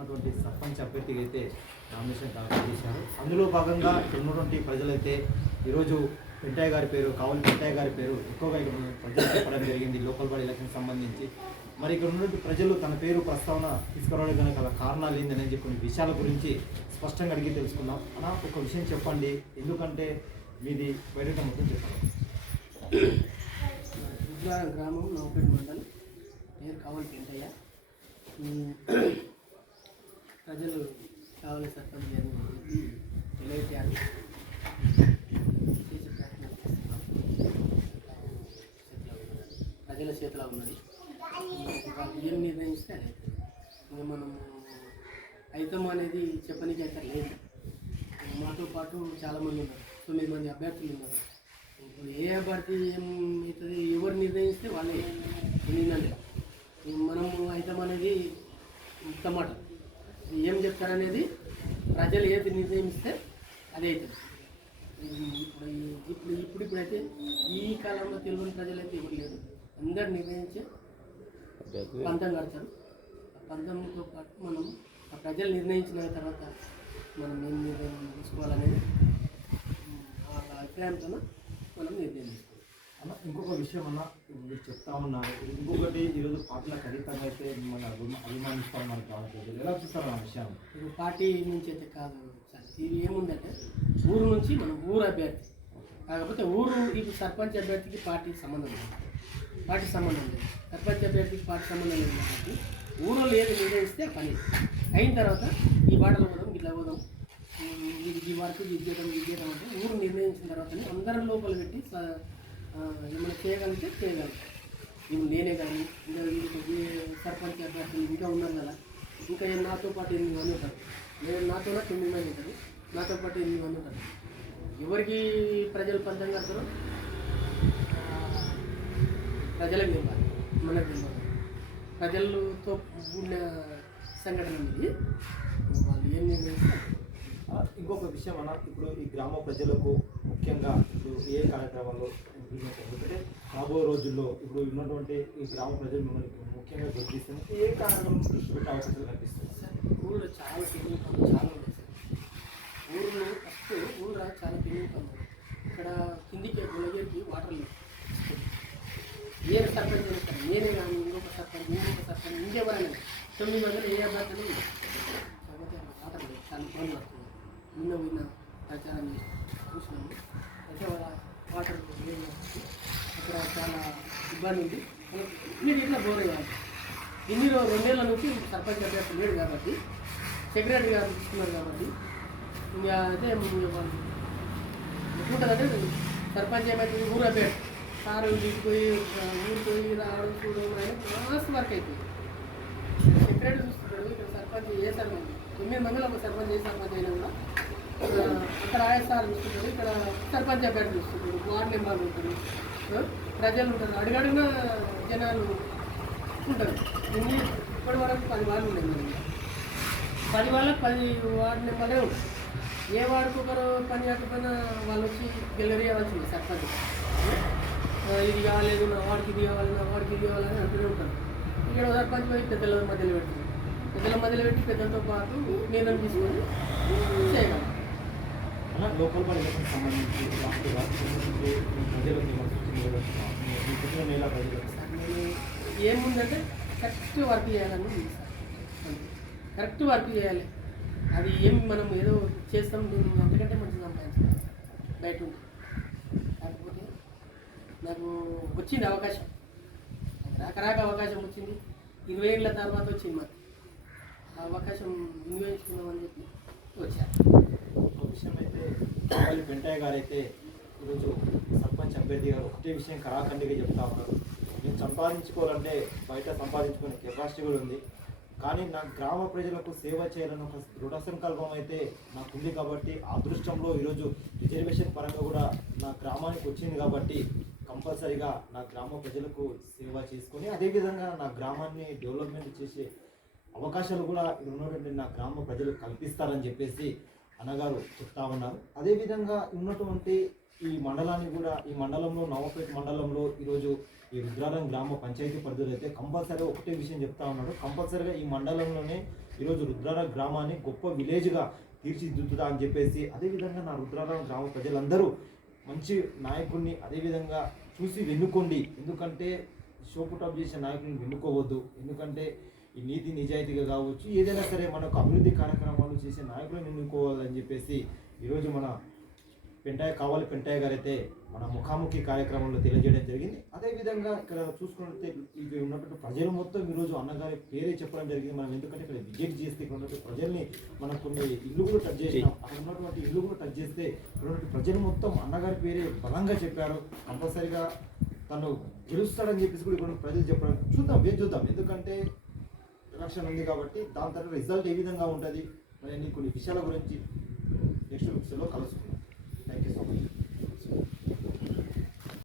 ఉన్నటువంటి సర్పంచ్ అభ్యర్థికి అయితే నామినేషన్ దాఖలు చేశారు. అందులో భాగంగా ఉన్నటువంటి ప్రజలైతే ఈరోజు పెంటయ్య గారి పేరు, కావలి పెంటయ్య గారి పేరు ఎక్కువగా ఇక్కడ ప్రజలు చెప్పడం జరిగింది లోకల్ బాడీ ఎలక్షన్ సంబంధించి. మరి ఇక్కడ ఉన్నటువంటి ప్రజలు తన పేరు ప్రస్తావన తీసుకురావడం కనుక కారణాలు ఏందని కొన్ని విషయాల గురించి స్పష్టంగా అడిగి తెలుసుకుందాం. అన్న, ఒక విషయం చెప్పండి, ఎందుకంటే మీది బయట మొత్తం చెప్పండి. ఉద్వారం గ్రామం నౌపేట మండలం, పేరు కావలి పెంటయ్య. ప్రజలు కావలి సర్పంచ్ గారిని తెలియజేయాలి చేసే ప్రయత్నం చేస్తున్నాం. ప్రజల చేతిలో ఉన్నది, ఏం నిర్ణయిస్తే అది ఇంకా మనము అయితం అనేది చెప్పనీకి అయితే లేదు. మాతో పాటు చాలామంది ఉన్నారు, 9 మంది అభ్యర్థులు ఉన్నారు. ఇప్పుడు ఏ అభ్యర్థి ఏమవుతుంది, ఎవరు నిర్ణయిస్తే వాళ్ళే వినండి. మనము అయితం అనేది మాట ఏం చెప్తారనేది ప్రజలు ఏది నిర్ణయిస్తే అదే అవుతుంది. ఇప్పుడైతే ఈ కాలంలో తెలుగు ప్రజలైతే ఎవరు లేదు, అందరు నిర్ణయించే పంతం కడతారు. ఆ పంతంతో పాటు మనం ఆ ప్రజలు నిర్ణయించిన తర్వాత మనం ఏం నిర్ణయం తీసుకోవాలనేది వాళ్ళ అభిప్రాయంతో మనం నిర్ణయం తీసుకోవాలి. అన్న, ఇంకొక విషయం అన్న, మీరు చెప్తా ఉన్నారు. ఇంకొకటి, ఈరోజు పార్టీలకు అధికంగా అయితే మన అభిమానిస్తాం, మనకి కావాలి ఎలా చూస్తారు ఆ విషయం? ఇప్పుడు పార్టీ నుంచి అయితే కాదు సార్, ఇది ఏముందంటే ఊరు నుంచి మనం ఊరు అభ్యర్థి, కాకపోతే ఊరు ఇప్పుడు సర్పంచ్ అభ్యర్థికి పార్టీకి సంబంధం లేదు, పార్టీ సంబంధం లేదు. సర్పంచ్ అభ్యర్థికి పార్టీ సంబంధం లేదు కాబట్టి ఊరిలో ఏది నిర్ణయిస్తే పని అయిన తర్వాత ఈ బాటలో పోదాం, ఇట్లా పోదాం, ఈ వరకు ఇది చేయడం అంటే ఊరు నిర్ణయించిన తర్వాతనే అందరం లోపల పెట్టి ఏమైనా చేయగలిగితే చేయగలుగుతాం. ఇప్పుడు నేనే కానీ ఇంకా సర్పంచ్ అభ్యర్థులు ఇంకా ఉన్నారు కదా, ఇంకా నాతో పాటు 8 మంది ఉంటారు, నాతో 9 మంది ఉంటారు, నాతో పాటు 8 మంది ఉంటారు. ఎవరికి ప్రజలు పంచం కడతారో ప్రజలకు తెలియాలి, మనకు తెలియాలి. ప్రజలతో కూడిన సంఘటన ఇది, వాళ్ళు ఏం నిర్ణయిస్తారు. ఇంకొక విషయం అన్న, ఇప్పుడు ఈ గ్రామ ప్రజలకు ముఖ్యంగా ఇప్పుడు ఏ కార్యక్రమాల్లో ఎందుకంటే రాబోయే రోజుల్లో ఇప్పుడు ఉన్నటువంటి ఈ గ్రామ ప్రజలు మిమ్మల్ని ముఖ్యంగా గుర్తిస్తుంది, ఏ కార్యక్రమం దృష్టి పెట్టే అవకాశాలు కనిపిస్తుంది సార్? ఊళ్ళో చాలా పిల్లలు పనులు చాలా ఉన్నాయి సార్. ఊళ్ళో చాలా పిల్లలు పనులు, ఇక్కడ కిందికి గులగేరికి వాటర్ లేదు. ఏ సర్పంచ్ చేస్తారు, నేనే కానీ ఇంకొక సర్పంచ్ ఇంకెవరైనా 9 మందిలో ఏ అభ్యర్థులు కాకపోతే వాటర్ లేదు, చాలా ఇబ్బంది పడుతుంది. నిన్న ప్రచారం చూసినాము, అయితే వాళ్ళ వాటర్ అక్కడ చాలా ఇబ్బంది ఉంది. మీరు ఇట్లా బోర్ అయ్యాలి. 2 ఏళ్ళ నుంచి సర్పంచ్ అభ్యర్థి లేడు కాబట్టి సెక్రటరీ గారు తీసుకున్నారు కాబట్టి ఇంకా అయితే వాళ్ళు ఎట్లుంటుందంటే సర్పంచ్ ఏమైతే ఊరు అభ్యర్థి కారు దిగిపోయి ఊరు పోయి రావడం చూడడం అనేది మాస్ వర్క్ అయిపోయింది. సెక్రటరీ చూస్తున్నాడు, ఇక్కడ సర్పంచ్ ఏ సర్పంచ్ 9 మందిలో ఒక సర్పంచ్ ఏ సర్పంచ్ అయినా కూడా అక్కడ ఆయసారు చూస్తుంటారు, ఇక్కడ సర్పంచ్ అభ్యర్థి చూస్తుంటారు, వార్డు మెంబర్లు ఉంటారు, ప్రజలు ఉంటారు, అడుగడుగున జనాలు ఉంటారు. ఇప్పటి వరకు 10 వార్డులు ఉన్నాయి. 10 వాళ్ళకి 10 వార్డు మెంబర్లే ఉంటారు. ఏ వార్డుకు ఒకరు పని కాకపోయినా వాళ్ళు వచ్చి గెలరీ అవ్వాల్సింది సర్పంచ్. ఇది కాలేదు, నా వాడికి ఇది కావాలి, నా వాడికి ఇది కావాలని అంటూనే ఉంటారు. ఇక్కడ సర్పంచ్ పోయి పెద్దల మధ్యలో పెడుతుంది, పెద్దల మధ్యలో పెట్టి పెద్దలతో పాటు నిర్ణయం తీసుకొని చేయగలం. లోకల్ బాడీ ఎలక్షన్ సంబంధించి ఏముందంటే కరెక్ట్ వర్క్ చేయాలని ఉంది సార్. కరెక్ట్ వర్క్ చేయాలి, అది ఏం మనం ఏదో చేస్తాం దీన్ని అంతకంటే మంచిగా సంపాదించాలి బయట ఉంటుంది. కాకపోతే నాకు వచ్చింది అవకాశం, రాక అవకాశం వచ్చింది, 20 ఏళ్ళ తర్వాత వచ్చింది. మరి ఆ అవకాశం వినియోగించుకుందామని చెప్పి వచ్చారు. ఒక విషయం అయితే పెంటయ్య గారు అయితే ఈరోజు సర్పంచ్ అభ్యర్థి గారు ఒకటే విషయం కరాఖండిగా చెప్తా ఉన్నారు. నేను సంపాదించుకోవాలంటే బయట సంపాదించుకునే కెపాసిటీ కూడా ఉంది, కానీ నా గ్రామ ప్రజలకు సేవ చేయాలని ఒక దృఢ సంకల్పం అయితే నాకుంది కాబట్టి ఆ అదృష్టంలో ఈరోజు రిజర్వేషన్ పరంగా కూడా నా గ్రామానికి వచ్చింది కాబట్టి కంపల్సరీగా నా గ్రామ ప్రజలకు సేవ చేసుకొని అదేవిధంగా నా గ్రామాన్ని డెవలప్మెంట్ చేసే అవకాశాలు కూడా ఉన్నటువంటి నా గ్రామ ప్రజలు కల్పిస్తారని చెప్పేసి అన్నగారు చెప్తా ఉన్నారు. అదేవిధంగా ఉన్నటువంటి ఈ మండలాన్ని కూడా, ఈ మండలంలో నవపేట మండలంలో ఈరోజు ఈ రుద్రారం గ్రామ పంచాయతీ పరిధిలో అయితే కంపల్సరీగా ఒకటే విషయం చెప్తా ఉన్నాడు, కంపల్సరీగా ఈ మండలంలోనే ఈరోజు రుద్రారం గ్రామాన్ని గొప్ప విలేజ్గా తీర్చిదిద్దుతా అని చెప్పేసి, అదేవిధంగా నా రుద్రారం గ్రామ ప్రజలందరూ మంచి నాయకుడిని అదేవిధంగా చూసి వెన్నుకోండి. ఎందుకంటే షోపుటాప్ చేసే నాయకుడిని వెన్నుకోవద్దు. ఎందుకంటే ఈ నీతి నిజాయితీగా కావచ్చు, ఏదైనా సరే మనకు అభివృద్ధి కార్యక్రమాలు చేసే నాయకులను ఎన్నుకోవాలని చెప్పేసి ఈరోజు మన కావాలి పెంటయ్య గారు అయితే మన ముఖాముఖి కార్యక్రమంలో తెలియజేయడం జరిగింది. అదేవిధంగా ఇక్కడ చూసుకున్నట్లయితే ఇక్కడ ఉన్నటువంటి ప్రజలు మొత్తం ఈరోజు అన్నగారి పేరే చెప్పడం జరిగింది. మనం ఎందుకంటే ఇక్కడ విజిట్ చేస్తే ఇక్కడ ఉన్నటువంటి ప్రజల్ని మనం కొన్ని ఇల్లు కూడా టచ్ చేసినాం. అక్కడ ఉన్నటువంటి ఇల్లు కూడా టచ్ చేస్తే ఇక్కడ ఉన్నటువంటి ప్రజలు మొత్తం అన్నగారి పేరే బలంగా చెప్పారు. కంపల్సరిగా తను గెలుస్తాడని చెప్పేసి కూడా ఇక్కడ ప్రజలు చెప్పడం చూద్దాం. ఎందుకంటే ఎలక్షన్ ఉంది కాబట్టి దాని తర్వాత రిజల్ట్ ఏ విధంగా ఉంటుంది మరి కొన్ని విషయాల గురించి నెక్స్ట్ విషయంలో కలుసుకుంటాం.